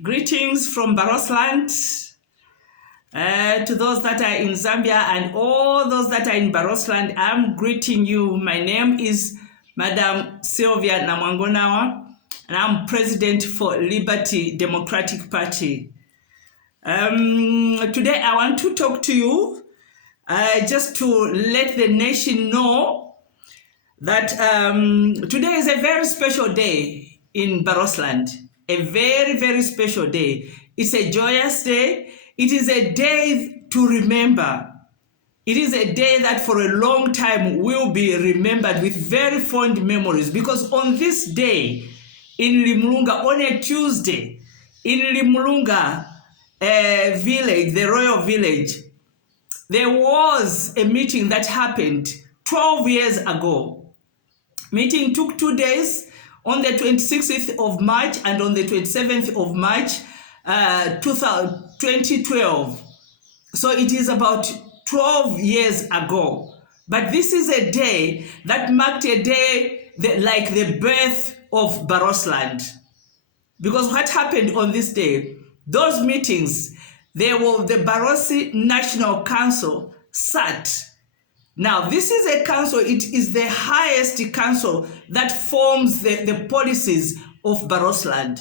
Greetings from Barotseland to those that are in Zambia and all those that are in Barotseland. I'm greeting you. My name is Madam Sylvia Namwangonawa, and I'm President for Liberty Democratic Party. Today I want to talk to you just to let the nation know that today is a very special day in Barotseland. A very, very special day. It's a joyous day. It is a day to remember. It is a day that for a long time will be remembered with very fond memories, because on this day in Limulunga, on a Tuesday, in Limulunga village, the royal village, there was a meeting that happened 12 years ago. Meeting took 2 days, on the 26th of March and on the 27th of March 2012. So it is about 12 years ago. But this is a day that marked a day like the birth of Barotseland. Because what happened on this day, those meetings, the Barotse National Council sat. Now, this is a council, it is the highest council that forms the policies of Barotseland.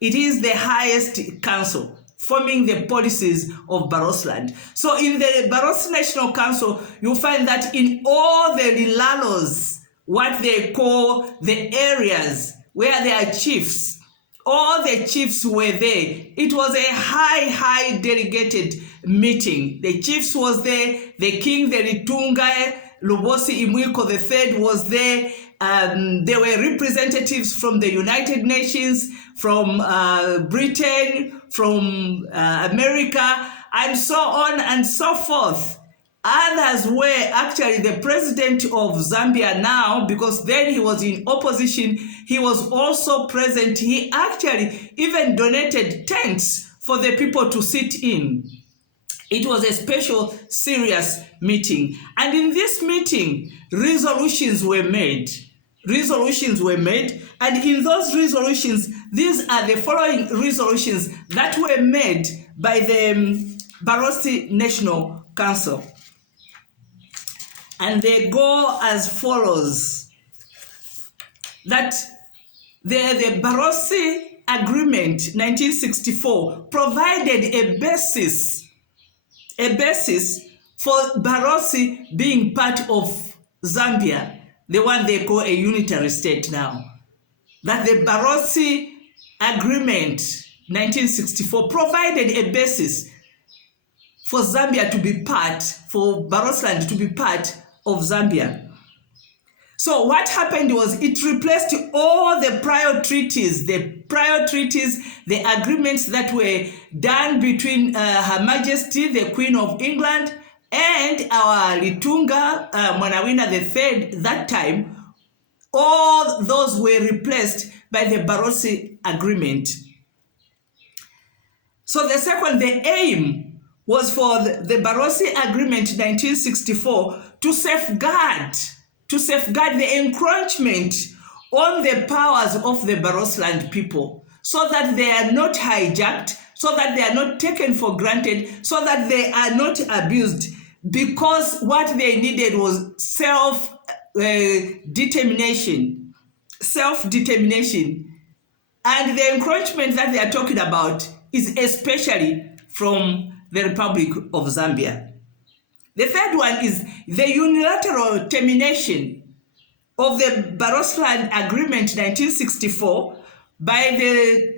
It is the highest council forming the policies of Barotseland. So in the Barotse National Council, you'll find that in all the lilalos, what they call the areas where there are chiefs, all the chiefs were there. It was a high delegated meeting. The chiefs was there, the king, the Litunga, Lubosi Imwiko III was there. There were representatives from the United Nations, from Britain, from America, and so on and so forth. Others were actually the president of Zambia now, because then he was in opposition. He was also present. He actually even donated tents for the people to sit in. It was a special, serious meeting. And in this meeting, resolutions were made. Resolutions were made. And in those resolutions, these are the following resolutions that were made by the Barotse National Council. And they go as follows. That the Barotse Agreement 1964 provided a basis for Barotse being part of Zambia, the one they call a unitary state now. That the Barotse Agreement 1964 provided a basis for Zambia to be part, for Barotseland to be part of Zambia. So what happened was it replaced all the prior treaties, the agreements that were done between Her Majesty, the Queen of England, and our Litunga, Mwanawina III that time. All those were replaced by the Barotse Agreement. So the aim was for the Barotse Agreement 1964 to safeguard the encroachment on the powers of the Barotseland people, so that they are not hijacked, so that they are not taken for granted, so that they are not abused, because what they needed was self-determination. And the encroachment that they are talking about is especially from the Republic of Zambia. The third one is the unilateral termination of the Barotseland Agreement 1964 by the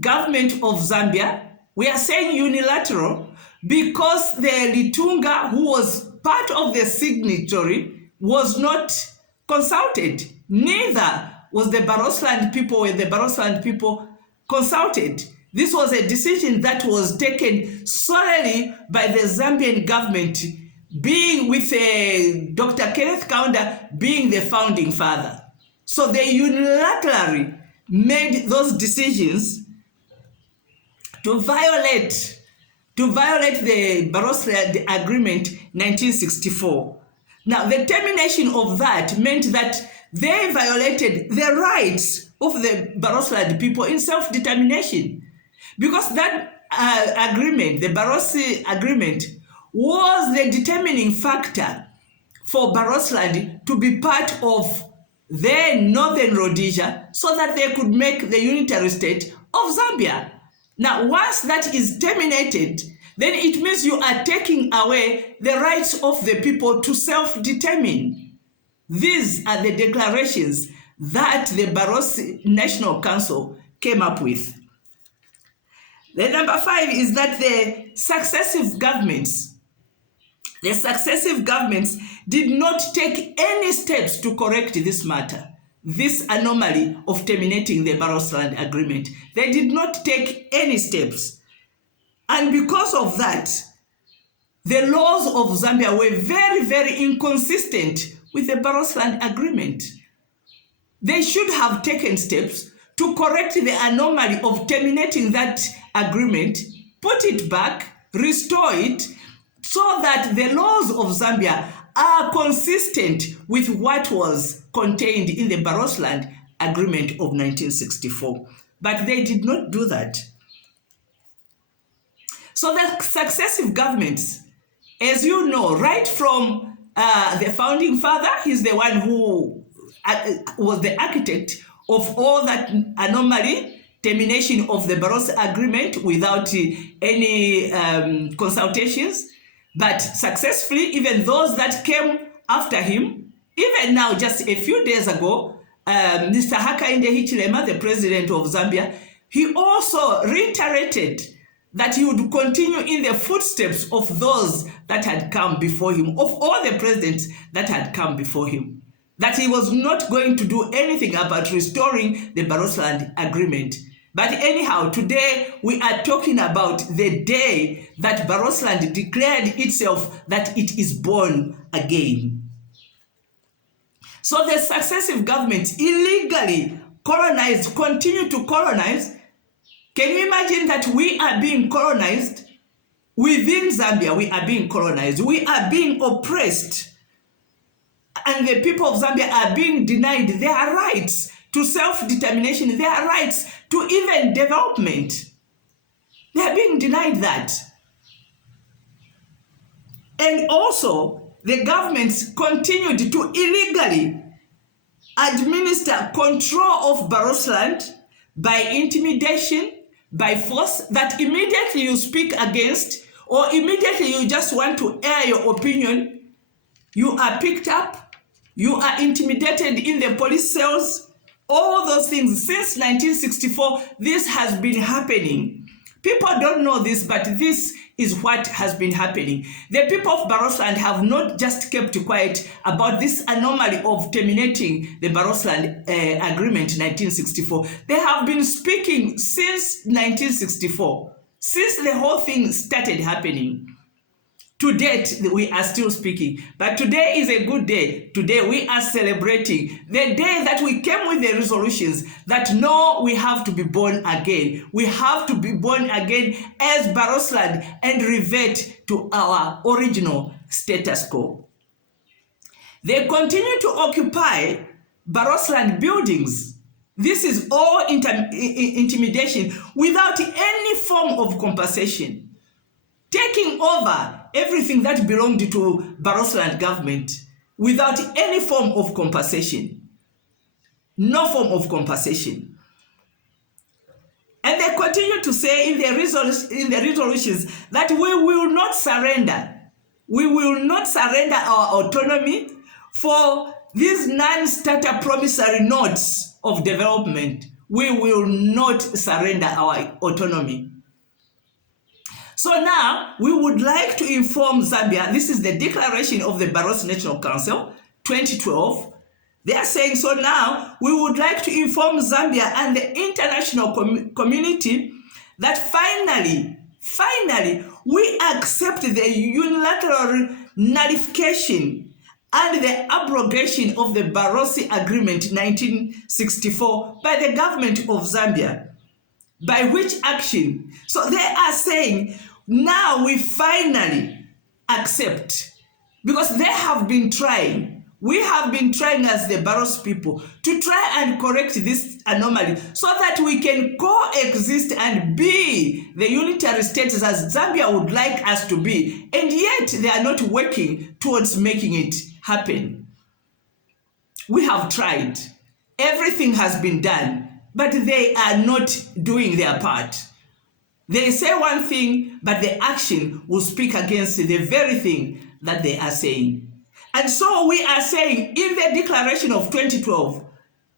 government of Zambia. We are saying unilateral because the Litunga, who was part of the signatory, was not consulted. Neither was the Barotseland people consulted. This was a decision that was taken solely by the Zambian government, being with Dr. Kenneth Kaunda being the founding father. So they unilaterally made those decisions to violate the Barotse Agreement 1964. Now, the termination of that meant that they violated the rights of the Barotseland people in self-determination. because that agreement, the Barotse agreement, was the determining factor for Barotseland to be part of their northern Rhodesia so that they could make the unitary state of Zambia. Now, once that is terminated, then it means you are taking away the rights of the people to self-determine. These are the declarations that the Barotse National Council came up with. The number 5 is that the successive governments did not take any steps to correct this matter, this anomaly of terminating the Barotseland agreement. They did not take any steps. And because of that, the laws of Zambia were very, very inconsistent with the Barotseland agreement. They should have taken steps to correct the anomaly of terminating that agreement, put it back, restore it, so that the laws of Zambia are consistent with what was contained in the Barotseland Agreement of 1964. But they did not do that. So the successive governments, as you know, right from the founding father, he's the one who was the architect of all that anomaly, termination of the Barotse agreement without any consultations, but successfully, even those that came after him, even now, just a few days ago, Mr. Hakainde Hichilema, the president of Zambia, he also reiterated that he would continue in the footsteps of those that had come before him, of all the presidents that had come before him, that he was not going to do anything about restoring the Barotseland agreement. But anyhow, today we are talking about the day that Barotseland declared itself that it is born again. So the successive governments illegally colonized, continue to colonize. Can you imagine that we are being colonized? Within Zambia, we are being colonized. We are being oppressed. And the people of Zambia are being denied their rights to self-determination, their rights to even development. They are being denied that. And also, the governments continued to illegally administer control of Barotseland by intimidation, by force, that immediately you speak against, or immediately you just want to air your opinion, you are picked up, you are intimidated in the police cells. All those things. Since 1964, this has been happening. People don't know this, but this is what has been happening. The people of Barotseland have not just kept quiet about this anomaly of terminating the Barotseland Agreement 1964. They have been speaking since 1964, since the whole thing started happening. To date, we are still speaking. But today is a good day. Today we are celebrating the day that we came with the resolutions that no, we have to be born again. We have to be born again as Barotseland and revert to our original status quo. They continue to occupy Barotseland buildings. This is all intimidation without any form of compensation. Taking over everything that belonged to Barotseland government without any form of compensation. No form of compensation. And they continue to say in the resolutions that we will not surrender. We will not surrender our autonomy for these non-starter promissory notes of development. We will not surrender our autonomy. So now, we would like to inform Zambia, this is the declaration of the Barotse National Council, 2012. They are saying, so now, we would like to inform Zambia and the international community that finally, we accept the unilateral nullification and the abrogation of the Barotse Agreement 1964 by the government of Zambia. By which action? So they are saying, now we finally accept, because they have been trying. we have been trying as the Barotse people to try and correct this anomaly so that we can coexist and be the unitary states as Zambia would like us to be, and yet they are not working towards making it happen. We have tried. Everything has been done, but they are not doing their part. They say one thing, but the action will speak against the very thing that they are saying. And so we are saying in the declaration of 2012,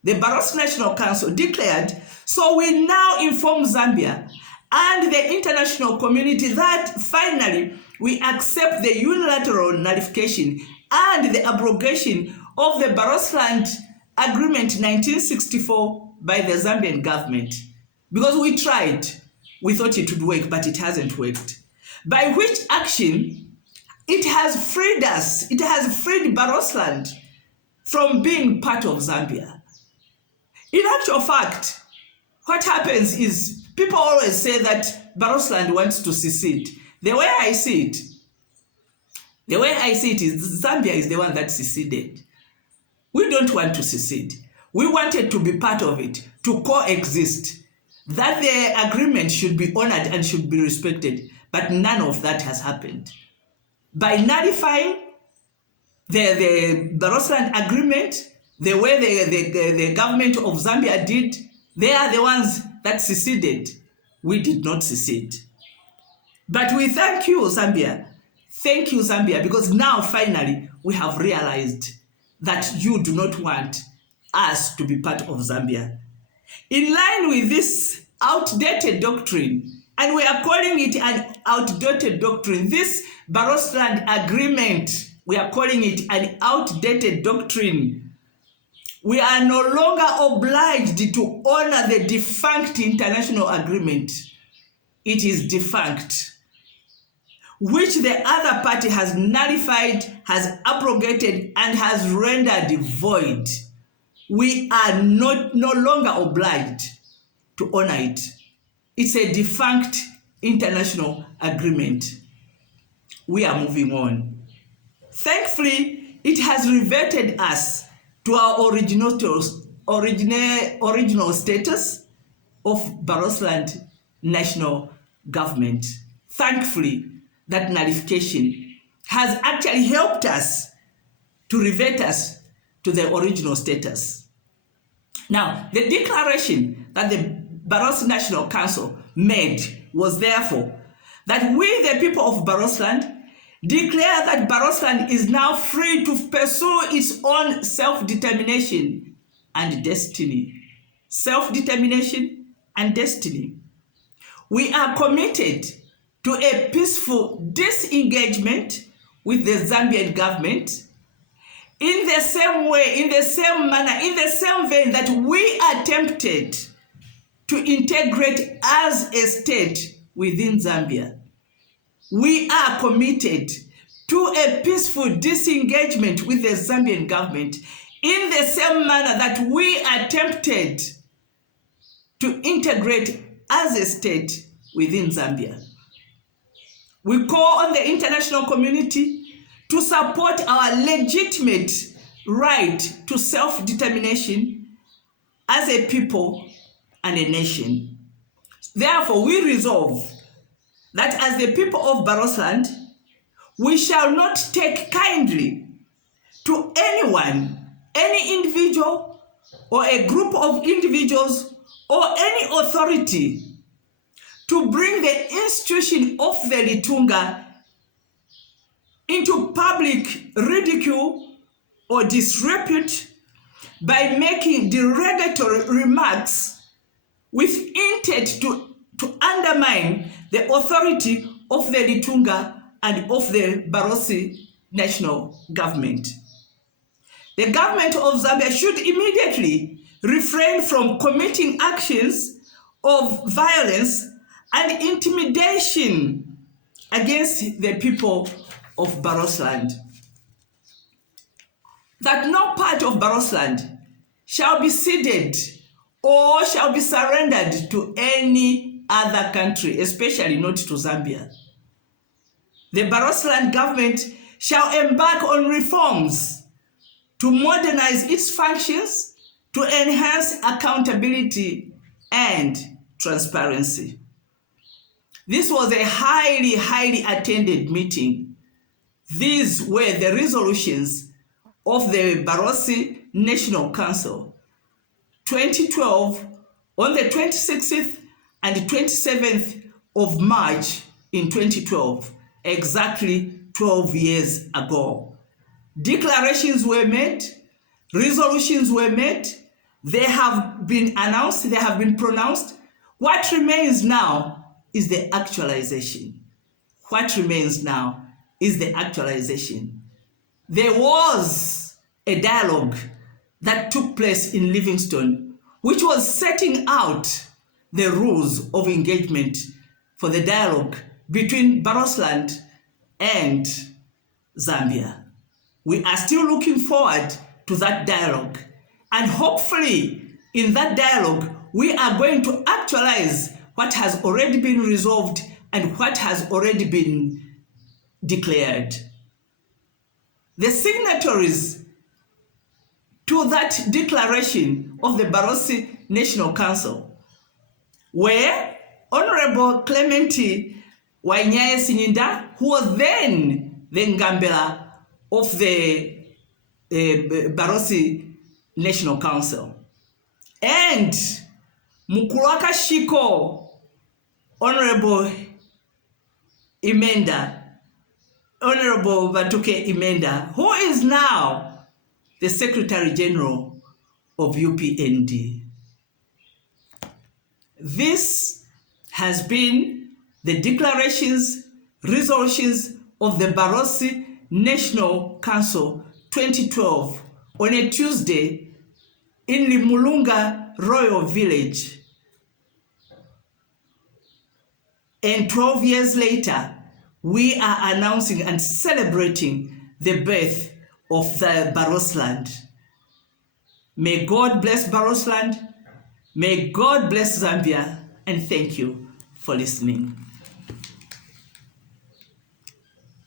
the Barotse National Council declared, so we now inform Zambia and the international community that finally we accept the unilateral nullification and the abrogation of the Barotseland Agreement 1964 by the Zambian government. Because we tried, we thought it would work, but it hasn't worked. By which action, it has freed us, it has freed Barotseland from being part of Zambia. In actual fact, what happens is people always say that Barotseland wants to secede. The way I see it is Zambia is the one that seceded. We don't want to secede. We wanted to be part of it, to coexist, that the agreement should be honored and should be respected, but none of that has happened. By nullifying the Barotseland agreement, the way the government of Zambia did, they are the ones that seceded. We did not secede. But we thank you, Zambia. Thank you, Zambia, because now finally we have realized that you do not want us to be part of Zambia. In line with this outdated doctrine, and we are calling it an outdated doctrine, this Barotseland agreement, we are calling it an outdated doctrine. We are no longer obliged to honor the defunct international agreement. It is defunct, which the other party has nullified, has abrogated, and has rendered void. We are no longer obliged to honor it. It's a defunct international agreement. We are moving on. Thankfully, it has reverted us to our original status of Barotseland national government. Thankfully, that nullification has actually helped us to revert us to the original status. Now, the declaration that the Barotse National Council made was therefore that we, the people of Barotseland, declare that Barotseland is now free to pursue its own self-determination and destiny. Self-determination and destiny. We are committed to a peaceful disengagement with the Zambian government in the same way, in the same manner, in the same vein that we attempted to integrate as a state within Zambia. We are committed to a peaceful disengagement with the Zambian government in the same manner that we attempted to integrate as a state within Zambia. We call on the international community to support our legitimate right to self-determination as a people and a nation. Therefore, we resolve that as the people of Barotseland, we shall not take kindly to anyone, any individual or a group of individuals or any authority to bring the institution of the Litunga into public ridicule or disrepute by making derogatory remarks with intent to undermine the authority of the Litunga and of the Barotse national government. The government of Zambia should immediately refrain from committing actions of violence and intimidation against the people of Barotseland. That no part of Barotseland shall be ceded or shall be surrendered to any other country, especially not to Zambia. The Barotseland government shall embark on reforms to modernize its functions, to enhance accountability and transparency. This was a highly attended meeting. These were the resolutions of the Barotse National Council 2012 on the 26th and 27th of March in 2012, exactly 12 years ago. Declarations were made, resolutions were made, they have been announced, they have been pronounced. What remains now is the actualization. What remains now is the actualization. There was a dialogue that took place in Livingstone, which was setting out the rules of engagement for the dialogue between Barotseland and Zambia. We are still looking forward to that dialogue. And hopefully, in that dialogue, we are going to actualize what has already been resolved and what has already been declared. The signatories to that declaration of the Barotse National Council were Honorable Clementi Wainyaye Sinyinda, who was then the Ngambela of the Barotse National Council, and Mukulaka Shiko, Honorable Batuke Imenda, who is now the Secretary General of UPND. This has been the declarations, resolutions of the Barotse National Council 2012 on a Tuesday in Limulunga Royal Village. And 12 years later, we are announcing and celebrating the birth of the Barotseland. May God bless Barotseland. May God bless Zambia. And thank you for listening.